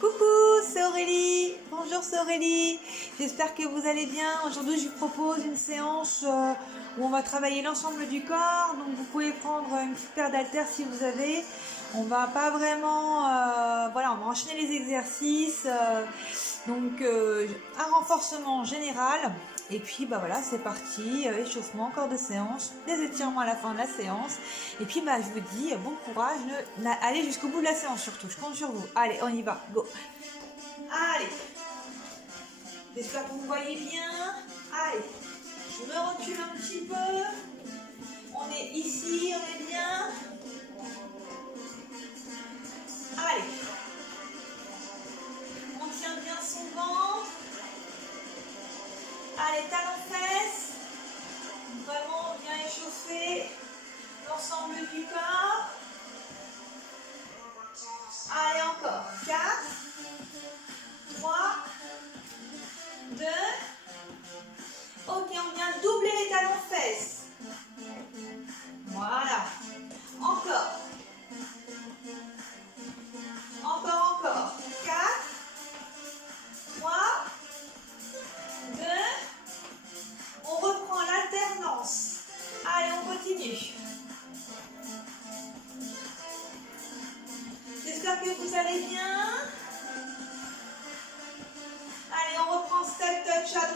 Coucou, c'est Aurélie. Bonjour, c'est Aurélie. J'espère que vous allez bien. Aujourd'hui, je vous propose une séance où on va travailler l'ensemble du corps. Donc, vous pouvez prendre une petite paire d'haltères si vous avez. On va pas vraiment, voilà, on va enchaîner les exercices. Donc, un renforcement général. Et puis, bah voilà, c'est parti. Échauffement, encore de séance, des étirements à la fin de la séance. Et puis, bah, je vous dis bon courage. Allez jusqu'au bout de la séance surtout. Je compte sur vous. Allez, on y va. Go. Allez. J'espère que vous me voyez bien. Allez. Je me recule un petit peu. On est ici, on est bien. Allez. On tient bien son ventre. Allez, talons fesses. Vraiment bien échauffer l'ensemble du corps. Allez, encore. 4, 3, 2. Ok, on vient doubler les talons fesses. Voilà. Encore. Encore. 4, 3, 2. On reprend l'alternance. Allez, on continue. J'espère que vous allez bien. Allez, on reprend step touch à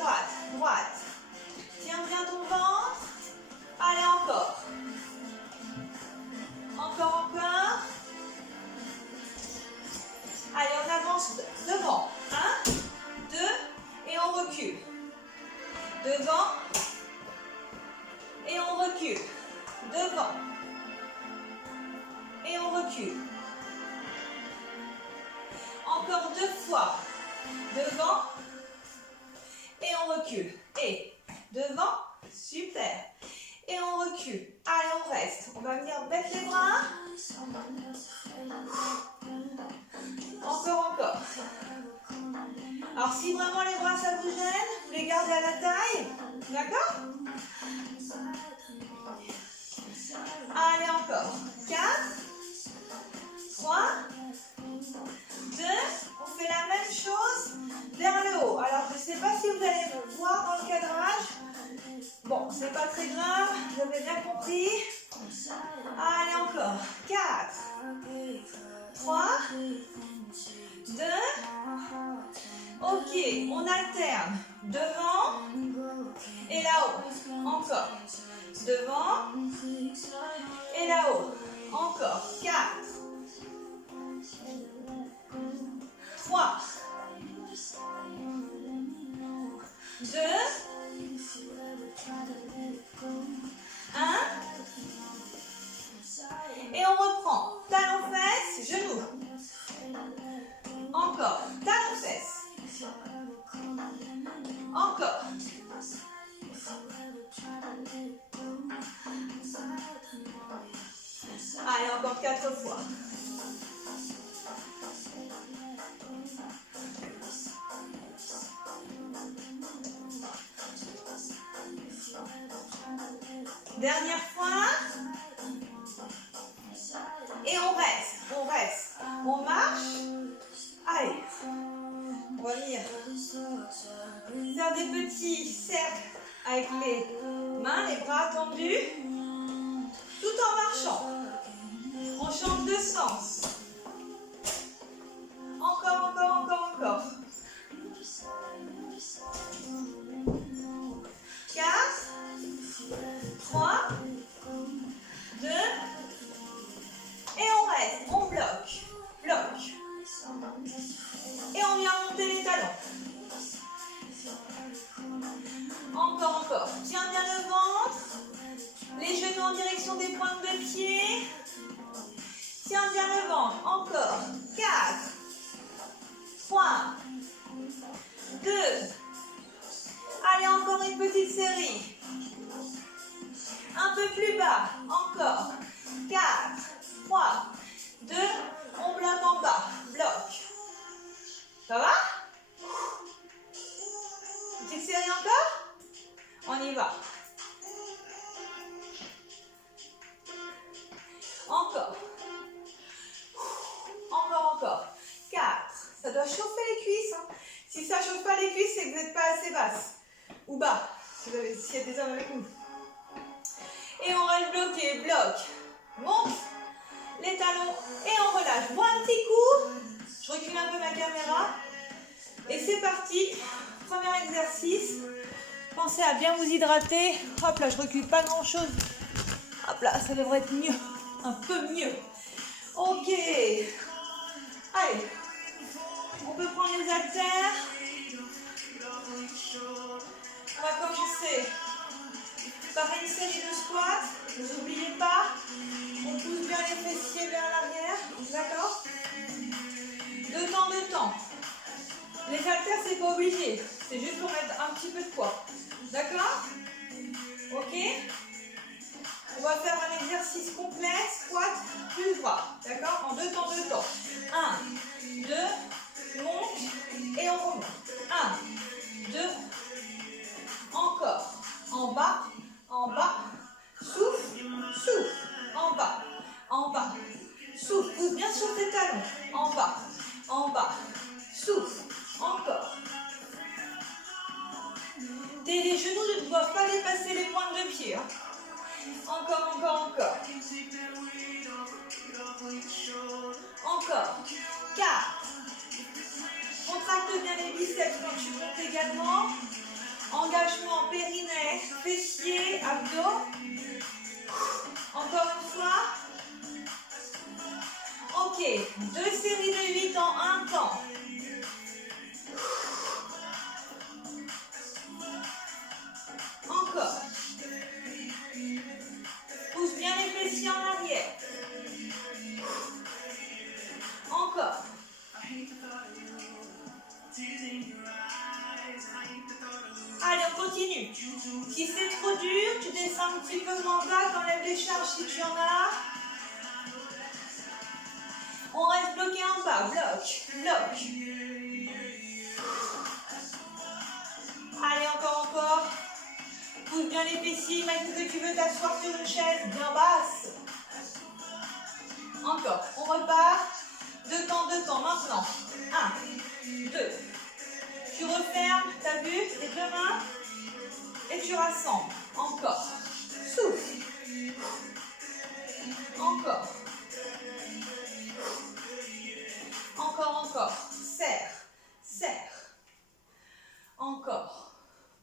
droite. Tiens bien ton ventre. Allez, encore. Encore. Allez, on avance devant. 1, 2, et on recule. Devant, et on recule. Devant, et on recule. Encore 2 fois. Devant, et on recule. Et devant, super. Et on recule. Allez, on reste. On va venir mettre les bras. Encore. Alors, si vraiment les bras ça vous gêne, vous les gardez à la taille. D'accord? Allez, encore. 4, 3, 2. On fait la même chose vers le haut. Alors, je ne sais pas si vous allez me voir dans le cadrage. Bon, c'est pas très grave. Vous avez bien compris. Allez, encore. 4, 3, 2. Ok, on alterne. Devant et là-haut. Encore. Devant et là-haut. Encore. 4, 3, 2, 1. Et on reprend. Talons fesses, genoux. Encore. Talons fesses. Encore. Allez, encore 4 fois. Dernière fois. Et on reste. On marche. Allez. On va venir faire des petits cercles avec les mains, les bras tendus, tout en marchant. On change de sens. Encore. 4, 3, 2, et on reste. On bloque. Et on vient monter les talons. Encore. Tiens bien le ventre. Les genoux en direction des pointes de pied. Tiens bien le ventre. Encore. 4, 3, 2. Allez, encore une petite série. Un peu plus bas. Encore. 4, 3, 2. On bloque en bas. Bloque. Ça va? Petite série encore? On y va. Encore. 4. Ça doit chauffe pas les cuisses, c'est que vous n'êtes pas assez basse. Ou bas, s'il y a des hommes avec nous. Et on reste bloqué, bloc. Monte les talons et on relâche. Bon, un petit coup. Je recule un peu ma caméra. Et c'est parti. Premier exercice. Pensez à bien vous hydrater. Hop là, je recule pas grand chose. Hop là, ça devrait être mieux. Un peu mieux. Ok. Allez. On peut prendre les haltères. On va commencer par une série de squats. N'oubliez pas, on pousse bien les fessiers vers l'arrière. D'accord? De temps en temps. Les haltères, c'est pas obligé. C'est juste pour mettre un petit peu de poids. D'accord? Ok? On va faire un exercice complet, squat plus bras. D'accord? En deux temps. 1, 2, monte et on remonte. 1, 2, encore. En bas, souffle, souffle. En bas, souffle. Pousse bien sur tes talons. En bas, souffle. Encore. Les genoux ne doivent pas dépasser les pointes de pied. Hein. Encore. Encore. 4. Contracte bien les biceps quand tu montes également. Engagement périnée, fessiers, abdos. Encore une fois. Ok. 2 séries de 8 en un temps. Encore. Pousse bien les fessiers en arrière. Encore. Allez, on continue. Si c'est trop dur, tu descends un petit peu moins bas, t'enlèves les charges si tu en as. On reste bloqué en bas. Bloc. Allez, encore. Pousse bien les fessiers. Imagine que tu veux t'asseoir sur une chaise bien basse. Encore. On repart. De temps. Maintenant. 1, 2. Tu refermes, t'as vu, les deux mains. Et tu rassembles. Encore. Souffle. Encore. Serre. Encore.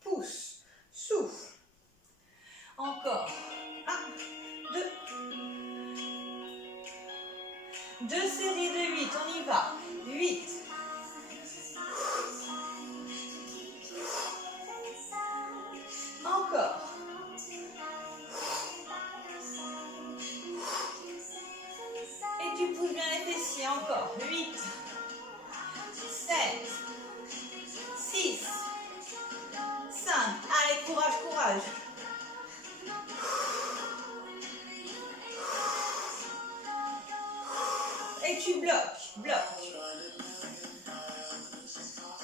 Pousse. Souffle. Encore. 1, 2. 2 séries de 8. On y va. 8. Encore. Et tu pousses bien les fessiers. Encore. 8. 7. 6. 5. Allez, courage. Et tu bloques.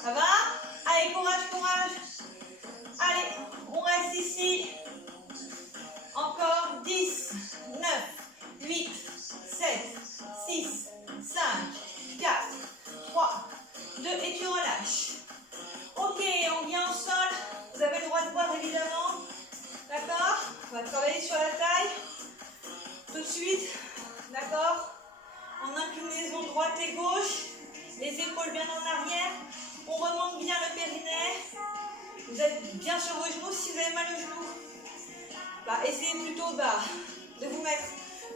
Ça va? Allez, courage. Allez, on reste ici. Encore 10, 9, 8, 7, 6, 5, 4, 3, 2 et tu relâches. Ok, on vient au sol. Vous avez le droit de boire évidemment. D'accord? On va travailler sur la taille. Tout de suite. D'accord? En inclinaison droite et gauche. Les épaules bien en arrière. On remonte bien le périnée. Vous êtes bien sur vos genoux. Si vous avez mal aux genoux, essayez plutôt de vous mettre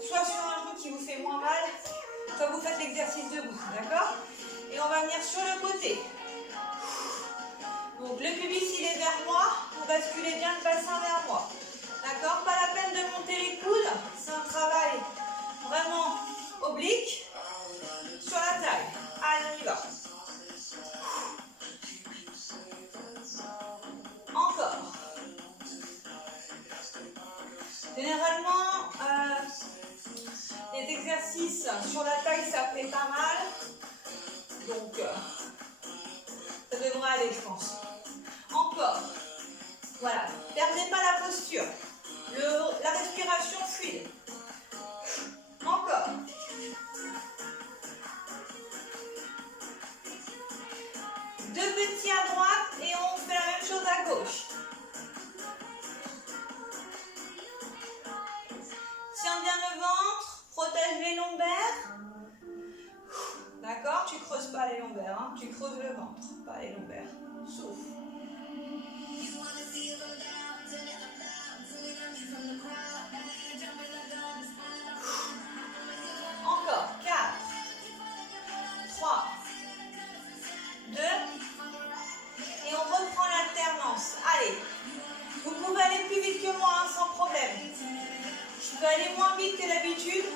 soit sur un genou qui vous fait moins mal, soit vous faites l'exercice debout. D'accord? Et on va venir sur le côté. Donc le pubis il est vers moi. Vous basculez bien le bassin vers moi. D'accord? Pas la peine de monter les coudes. C'est un travail vraiment oblique sur la taille. Allez, on y va. Encore. Généralement, les exercices sur la taille, ça fait pas mal. Donc, ça devrait aller, je pense. Encore. Voilà. Perdez pas la posture. La respiration fluide. Encore. Deux petits à droite. gauche. Tiens bien le ventre, protège les lombaires. D'accord? Tu creuses pas les lombaires, hein? Tu creuses le ventre, pas les lombaires. Souffle. Encore. 4, 3, 2, et on reprend l'alternance. Allez, vous pouvez aller plus vite que moi, hein, sans problème. Je peux aller moins vite que d'habitude.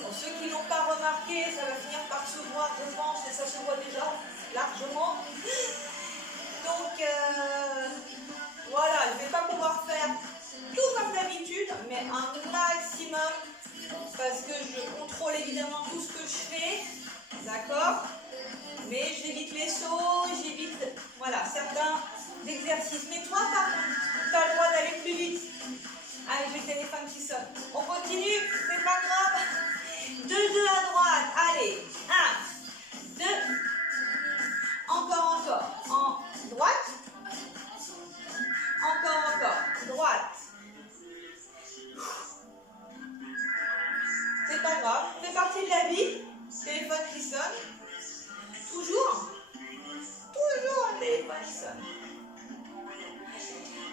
Pour ceux qui n'ont pas remarqué, ça va finir par se voir, je pense, et ça se voit déjà largement. Donc, voilà, je ne vais pas pouvoir faire tout comme d'habitude, mais un maximum, parce que je contrôle évidemment tout ce que je fais, d'accord? Mais j'évite les sauts, j'évite, voilà, certains exercices. Mais toi, par contre, tu as le droit d'aller plus vite. Allez, j'ai le téléphone qui sonne. On continue, c'est pas grave. 2 à droite, allez, 1, 2, encore, en droite, encore, droite. C'est pas grave, c'est partie de la vie. Téléphone qui sonne. Toujours un téléphone qui sonne.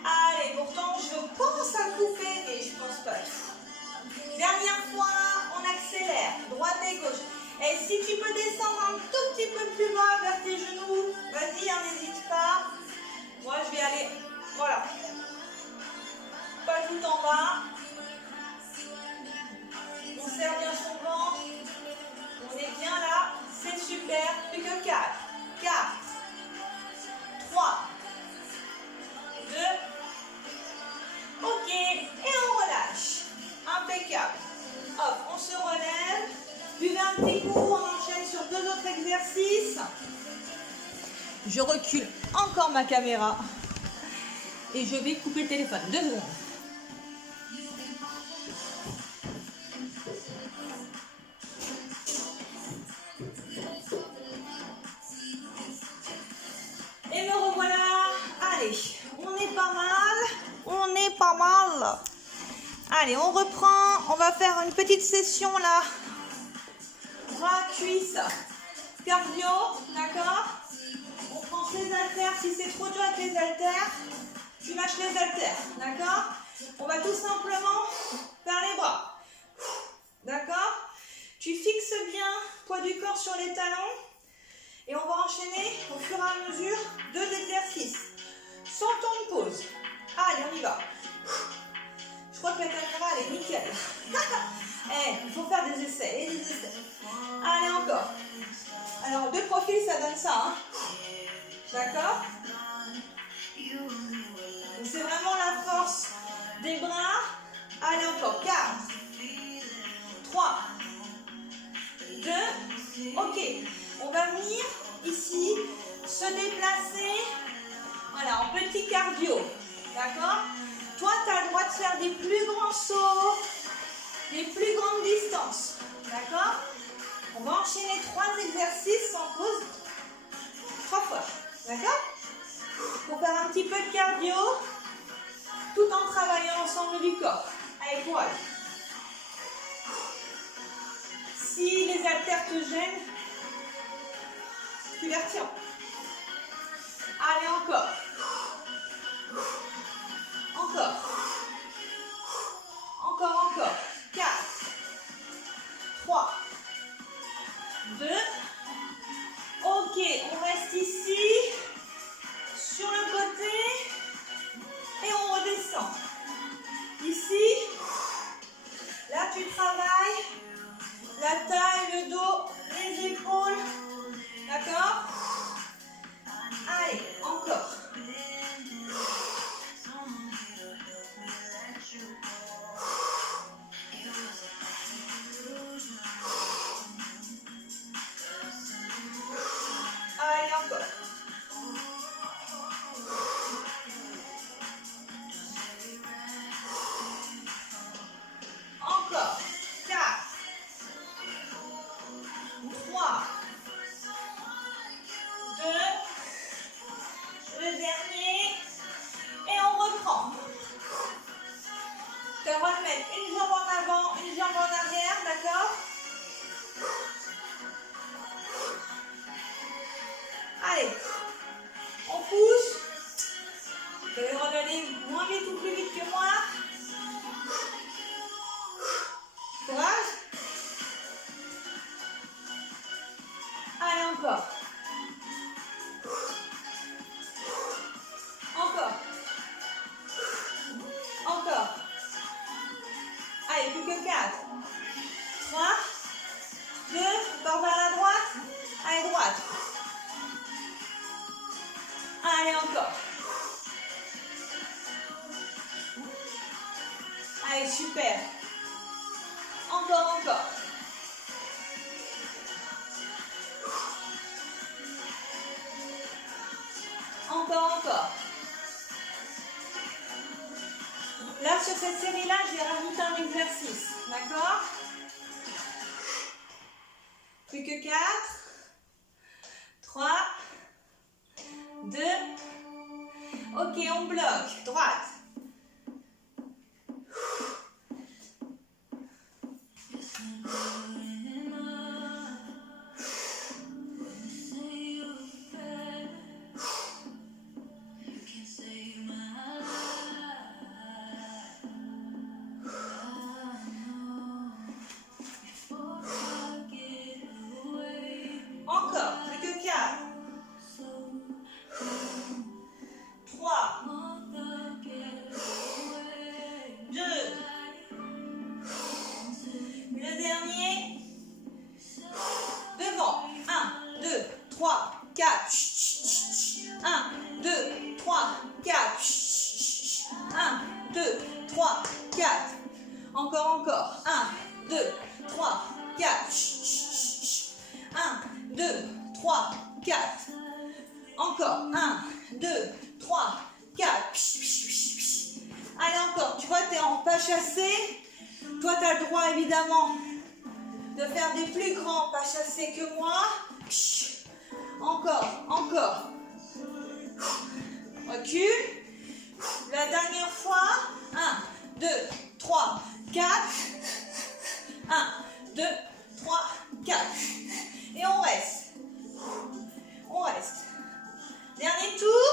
Allez, pourtant je pense à couper, mais je pense pas. Dernière fois, on accélère, droite et gauche. Et si tu peux descendre un tout petit peu plus bas vers tes genoux, vas-y, hein, n'hésite pas. Moi, je vais aller, voilà. Pas tout en bas. On serre bien son ventre. On est bien là. C'est super. Plus que 4. 4. 3. 2. Ok. Et on relâche. Impeccable. Hop, on se relève. Buvez un petit coup. On enchaîne sur 2 autres exercices. Je recule encore ma caméra. Et je vais couper le téléphone. 2 secondes. Et me revoilà. Allez, on est pas mal. On est pas mal. Allez, on reprend. On va faire une petite session là. Bras, cuisses, cardio, d'accord? On prend ses haltères. Si c'est trop dur avec les haltères, tu lâches les haltères, d'accord? On va tout simplement faire les bras, d'accord? Tu fixes bien poids du corps sur les talons et on va enchaîner au fur et à mesure 2 exercices sans temps de pause. Allez, on y va. Je crois que la caméra elle est nickel. Il faut faire des essais et des essais. Allez, encore. Alors, 2 profils, ça donne ça, hein? D'accord? C'est vraiment la force des bras. Allez, encore. 4, 3, 2. Ok. On va venir ici, se déplacer. Voilà, en petit cardio. D'accord? Toi, tu as le droit de faire des plus grands sauts, des plus grandes distances. D'accord? On va enchaîner 3 exercices sans pause. 3 fois. D'accord? Pour faire un petit peu de cardio, tout en travaillant l'ensemble du corps. Allez, courage. Si les haltères te gênent, tu les retiens. Allez, encore. Encore. Encore. 4, 3, 2. Ok, on reste ici, sur le côté, et on redescend. Ici, là tu travailles la taille, le dos, les épaules, d'accord? Allez, encore. encore. Encore. Encore. Allez, plus que 4. 3, 2, encore vers la droite. Allez, droite. Allez, encore. Allez, super. Encore, encore. Encore, encore. Là, sur cette série-là, je vais rajouter un exercice. D'accord? Plus que 4. 3. 2. Ok, on bloque. Droite. Encore, plus que 4. 3. 2. Le dernier. Devant. 1, 2, 3, 4. 1, 2, 3, 4. 1, 2, 3, 4. Encore, encore. 1, 2, 3, 4. 1, 2, 3, 4. Encore. 1, 2, 3, 4. Allez, encore. Tu vois, tu es en pas chassé. Toi, tu as le droit, évidemment, de faire des plus grands pas chassés que moi. Encore, encore. Recule. La dernière fois. 1, 2, 3, 4. 1, 2, 3, 4. Et on reste. On reste. Dernier tour.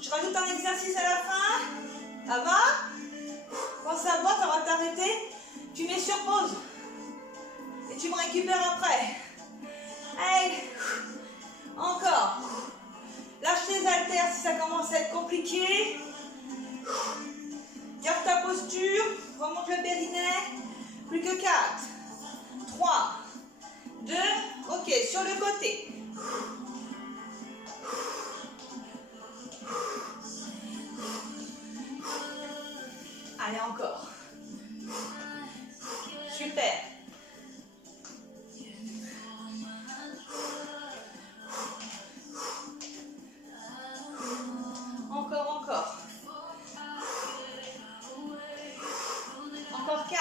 Je rajoute un exercice à la fin. Ça va? Quand ça va, ça va t'arrêter. Tu mets sur pause. Et tu me récupères après. Allez. Encore. Lâche tes haltères si ça commence à être compliqué. Garde ta posture. Remonte le périnée. Plus que 4. 3. 2. Ok, sur le côté. Allez, encore. Super. Encore, encore. Encore 4.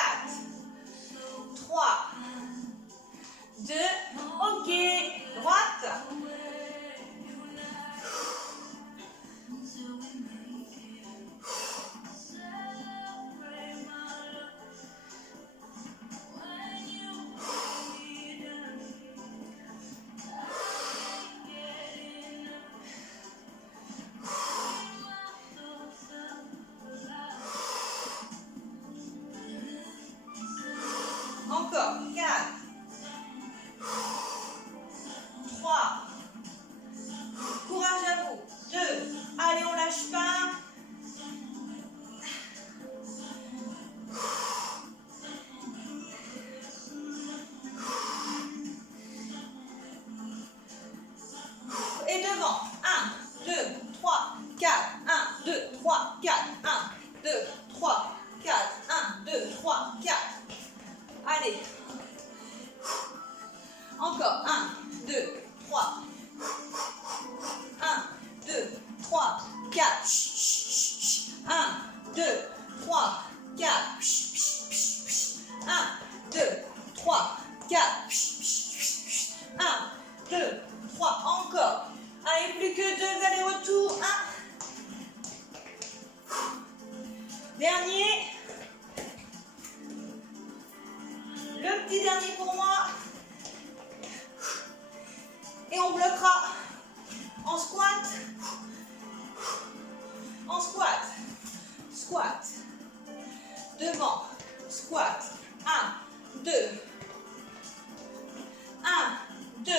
3. 2. Ok. Droite. Encore. 4. 3. Courage à vous. 2. Allez, on lâche pas. Et devant. 1, 2, 3, 4. 1, 2, 3, 4. 1, 2, 3, 4. 1, 2, 3, 4. Allez. Encore. 1, 2, 3. 1, 2, 3, 4. 1, 2, 3, 4. 1, 2, 3, 4. 1, 2, 3. Encore. Allez, plus que 2 allers-retours. 1. Dernier. Le petit dernier pour moi. Et on bloquera en squat. En squat. Squat. Devant. Squat. 1, 2. 1, 2.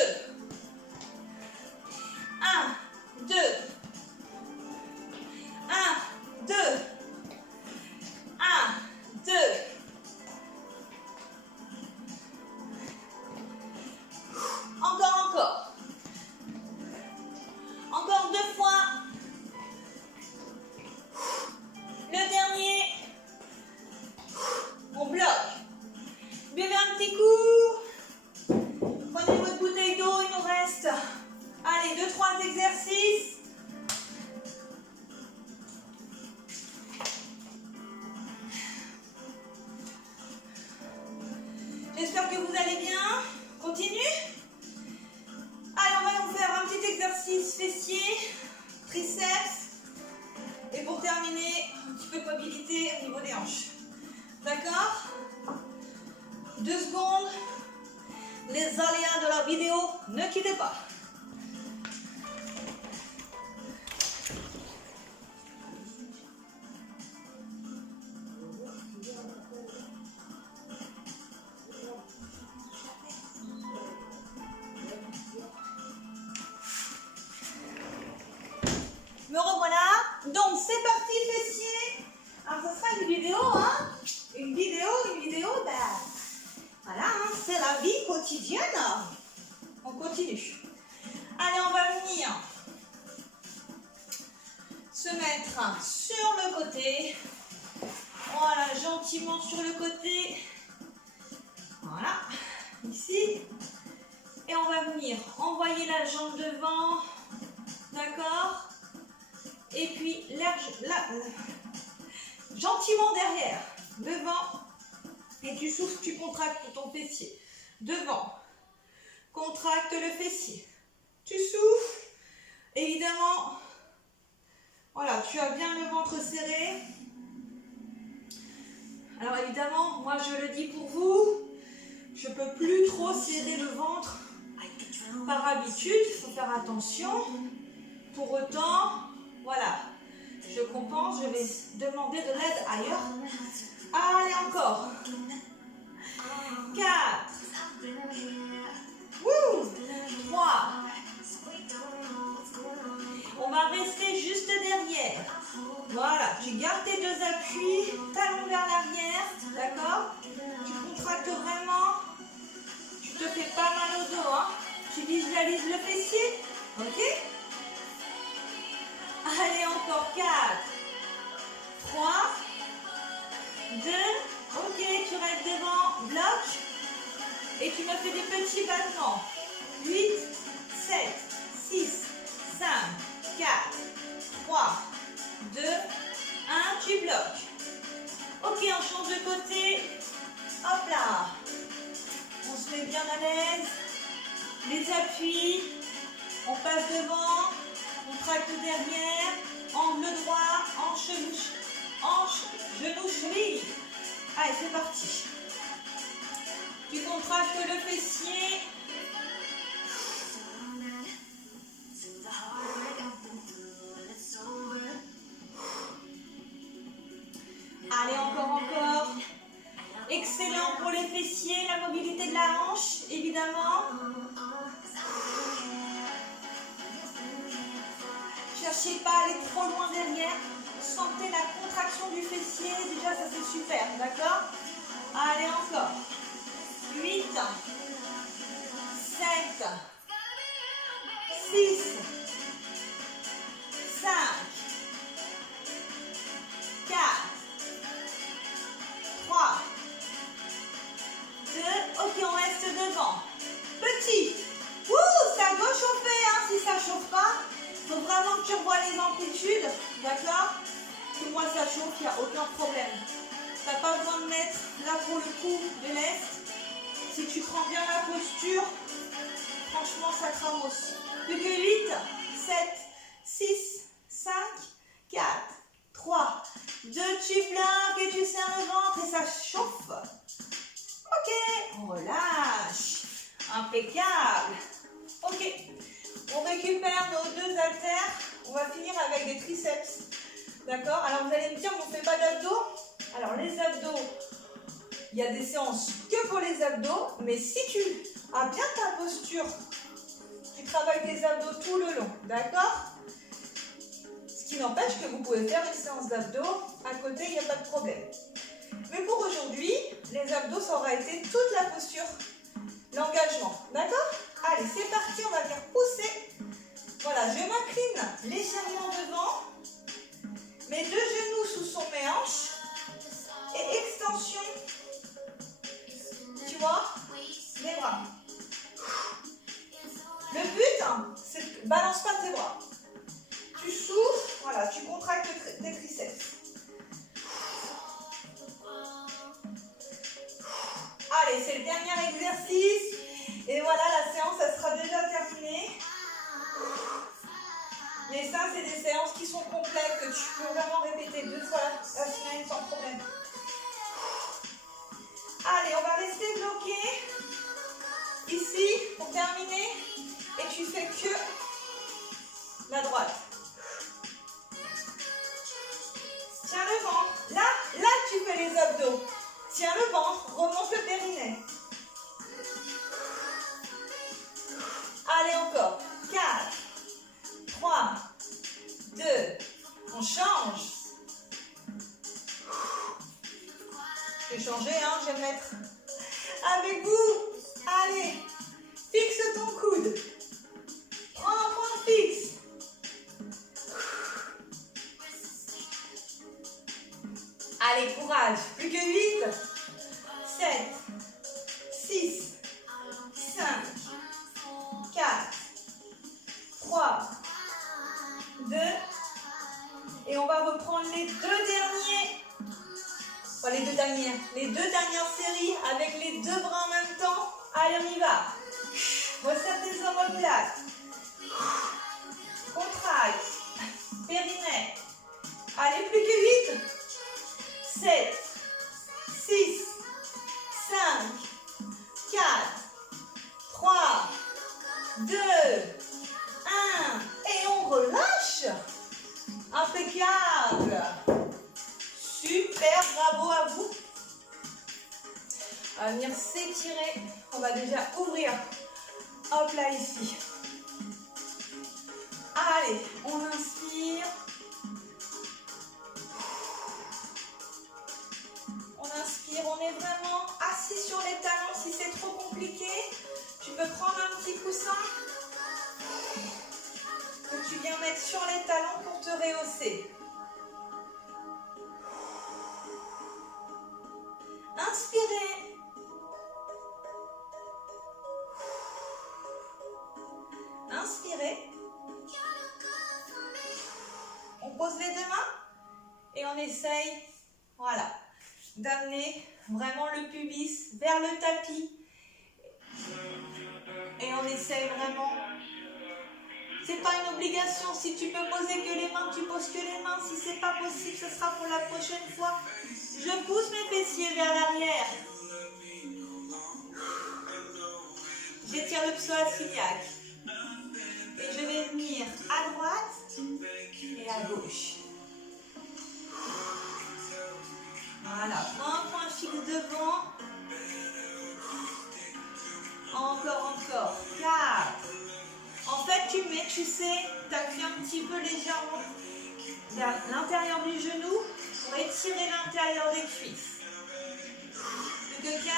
J'espère que vous allez bien. Continue. Allez, on va nous faire un petit exercice fessier, triceps. Et pour terminer, un petit peu de mobilité au niveau des hanches. D'accord? 2 secondes. Les aléas de la vidéo, ne quittez pas. Me revoilà. Donc c'est parti fessier. Alors ce sera une vidéo, hein? Une vidéo, ben, voilà, hein, c'est la vie quotidienne. On continue. Allez, on va venir se mettre sur le côté. Voilà, gentiment sur le côté. Voilà, ici. Et on va venir envoyer la jambe devant. D'accord? Et puis gentiment derrière, devant, et tu souffles, tu contractes ton fessier. Devant, contracte le fessier. Tu souffles, évidemment, voilà, tu as bien le ventre serré. Alors évidemment, moi je le dis pour vous, je ne peux plus trop serrer le ventre par habitude, il faut faire attention. Pour autant, voilà, je compense, je vais demander de l'aide ailleurs. Allez, encore. 4. 3. On va rester juste derrière. Voilà, tu gardes tes 2 appuis, talons vers l'arrière, d'accord? Tu contractes vraiment, tu te fais pas mal au dos, hein? Tu visualises le fessier, ok? Allez, encore 4, 3, 2, ok, tu restes devant, bloc, et tu me fais des petits battements. 8, 7, 6, 5, 4, 3, 2, 1, tu bloques. Ok, on change de côté. Hop là. On se met bien à l'aise. Les appuis. On passe devant. On tracte derrière. Angle droit. Hanche, genou, cheville. Allez, c'est parti. Tu contractes le fessier. Allez, encore. Excellent pour les fessiers, la mobilité de la hanche, évidemment. Cherchez pas à aller trop loin derrière. Sentez la contraction du fessier, déjà ça c'est super, d'accord? Allez, encore. 8, 7, 6, 5, 4, 3, 2, ok, on reste devant. Petit. Ça doit chauffer, hein, si ça ne chauffe pas. Il faut vraiment que tu revoies les amplitudes, d'accord? Que moi ça chauffe, il n'y a aucun problème. Tu n'as pas besoin de mettre, là pour le coup, de l'est. Si tu prends bien la posture, franchement ça crame aussi. Plus que 8, 7, 6, 5, 4, 3, 2, tu bloques et tu serres le ventre et ça chauffe. Ok, on relâche. Impeccable. Ok, on récupère nos 2 haltères. On va finir avec des triceps. D'accord? Alors vous allez me dire, on ne fait pas d'abdos? Alors les abdos, il y a des séances que pour les abdos. Mais si tu as bien ta posture, tu travailles tes abdos tout le long. D'accord? Ce qui n'empêche que vous pouvez faire une séance d'abdos. À côté, il n'y a pas de problème. Mais pour aujourd'hui, les abdos, ça aura été toute la posture, l'engagement. D'accord? Allez, c'est parti, on va venir pousser. Voilà, je m'incline légèrement devant. Mes 2 genoux sous mes hanches. Et extension, tu vois, des bras. Le but, hein, c'est de balance pas tes bras. Tu souffles, voilà, tu contractes tes triceps. Allez, c'est le dernier exercice. Et voilà, la séance, elle sera déjà terminée. Mais ça, c'est des séances qui sont complètes, que tu peux vraiment répéter 2 fois la semaine sans problème. Allez, on va rester bloqué ici pour terminer. Et tu fais que la droite. Tiens le ventre. Là, tu fais les abdos. Tiens le ventre, remonte le périnée. Allez, encore. 4, 3, 2, on change. Je vais changer, hein, je vais me mettre avec vous. Allez, fixe ton coude. Prends un point fixe. Allez, courage. Plus que 8, 7, 6, 5, 4, 3, 2. Et on va reprendre les deux derniers. Enfin, les deux dernières séries avec les deux bras en même temps. Allez, on y va. Resserre tes omoplates. Contracte. Périnée. Allez, plus que 8. 7, 6, 5, 4, 3, 2, 1. Et on relâche. Impeccable. Super, bravo à vous. On va venir s'étirer. On va déjà ouvrir. Hop là, ici. Allez, on inspire. On inspire, on est vraiment assis sur les talons. Si c'est trop compliqué, tu peux prendre un petit coussin que tu viens mettre sur les talons pour te rehausser. Inspirez. Inspirez. On pose les deux mains et on essaye, voilà, d'amener vraiment le pubis vers le tapis. Et on essaye vraiment. C'est pas une obligation. Si tu peux poser que les mains, tu poses que les mains. Si c'est pas possible, ce sera pour la prochaine fois. Je pousse mes fessiers vers l'arrière. J'étire le psoas iliaque. Et je vais venir à droite et à gauche. Voilà, prends un point fixe devant. Encore. 4. En fait, tu sais, tu appuies un petit peu légèrement vers l'intérieur du genou pour étirer l'intérieur des cuisses. Plus que 4.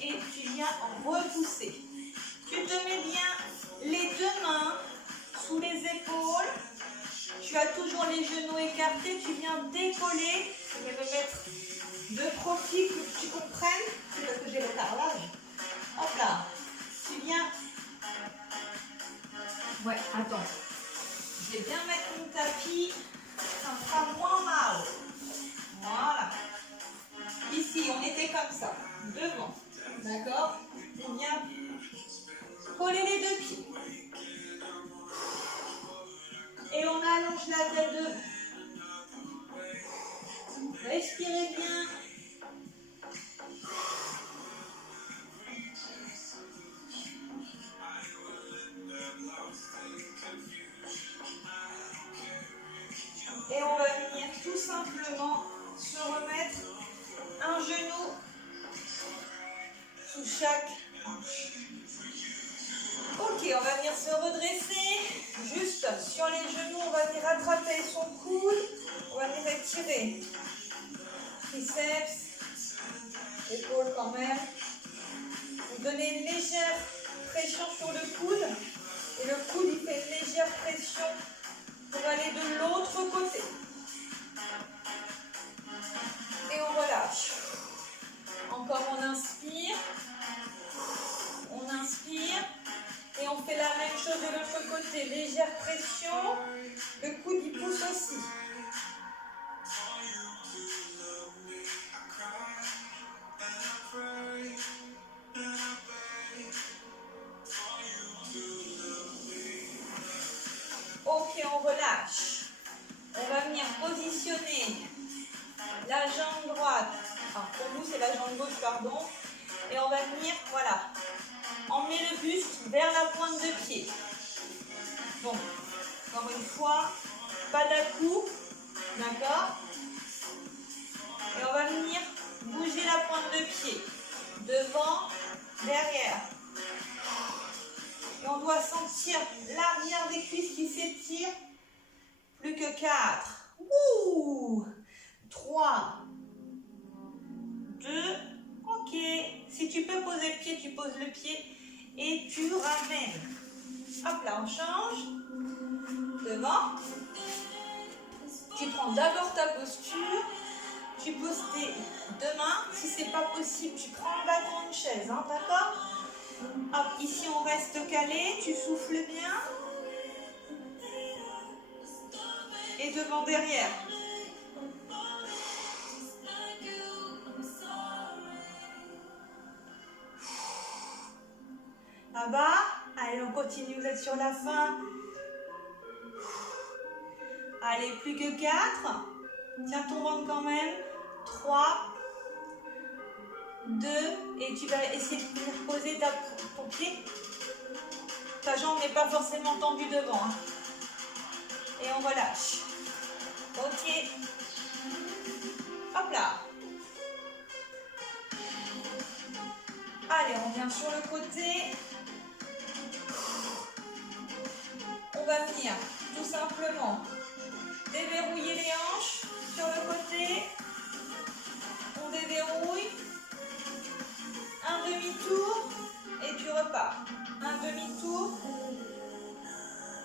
Et tu viens repousser. Tu te mets bien les deux mains sous les épaules. Tu as toujours les genoux écartés. Tu viens décoller. Je vais me mettre de profil pour que tu comprennes. C'est parce que j'ai le carrelage. Hop là. Tu viens. Ouais, attends. Je vais bien mettre mon tapis. Ça me fera moins mal. Voilà. Ici, on était comme ça. Devant. D'accord? On vient coller les deux pieds. Et on allonge la tête de. Respirez bien. Et on va venir tout simplement se remettre un genou sous chaque hanche. Ok, on va venir se redresser. Juste sur les genoux, on va venir attraper son coude. On va venir étirer. Triceps, épaules quand même. Vous donnez une légère pression sur le coude. Et le coude, il fait une légère pression pour aller de l'autre côté. Et on relâche. Encore, on inspire. On inspire. Et on fait la même chose de l'autre côté. Légère pression. Le coude, il pousse aussi. la jambe gauche, pardon. Et on va venir, voilà, emmener le buste vers la pointe de pied. Donc, encore une fois, pas d'à-coups, d'accord? Et on va venir bouger la pointe de pied, devant, derrière. Et on doit sentir l'arrière des cuisses qui s'étire. Plus que 4. Ouh, 3, 2, ok. Si tu peux poser le pied, tu poses le pied et tu ramènes. Hop là, on change. Devant. Tu prends d'abord ta posture. Tu poses tes deux mains. Si ce n'est pas possible, tu prends le bâton d'une chaise, hein, d'accord? Hop, ici on reste calé. Tu souffles bien. Et devant, derrière. Là-bas. Allez, on continue, vous êtes sur la fin. Allez, plus que 4. Tiens ton ventre quand même. 3, 2, et tu vas essayer de venir poser ton pied. Ta jambe n'est pas forcément tendue devant. Hein. Et on relâche. Ok. Hop là. Allez, on vient sur le côté. On va venir tout simplement déverrouiller les hanches sur le côté. On déverrouille. Un demi-tour et tu repars. Un demi-tour.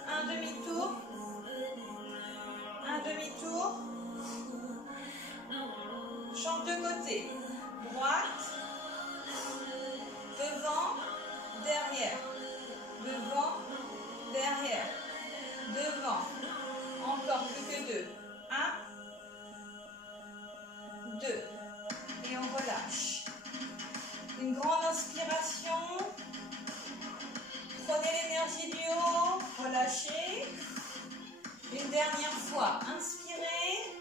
Un demi-tour. Un demi-tour. Change de côté. Droite. Devant. Derrière. Devant. Derrière. Devant. Encore plus que 2. 1. 2. Et on relâche. Une grande inspiration. Prenez l'énergie du haut. Relâchez. Une dernière fois. Inspirez.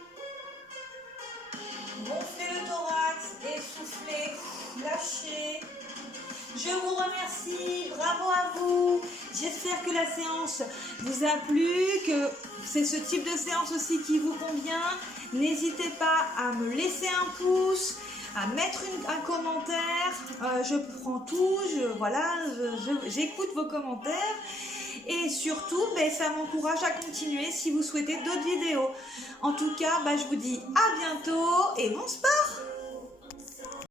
Gonflez le thorax et soufflez. Lâchez. Je vous remercie. Bravo à vous. J'espère que la séance vous a plu, que c'est ce type de séance aussi qui vous convient. N'hésitez pas à me laisser un pouce, à mettre un commentaire. Je prends tout, j'écoute vos commentaires. Et surtout, ça m'encourage à continuer si vous souhaitez d'autres vidéos. En tout cas, je vous dis à bientôt et bon sport!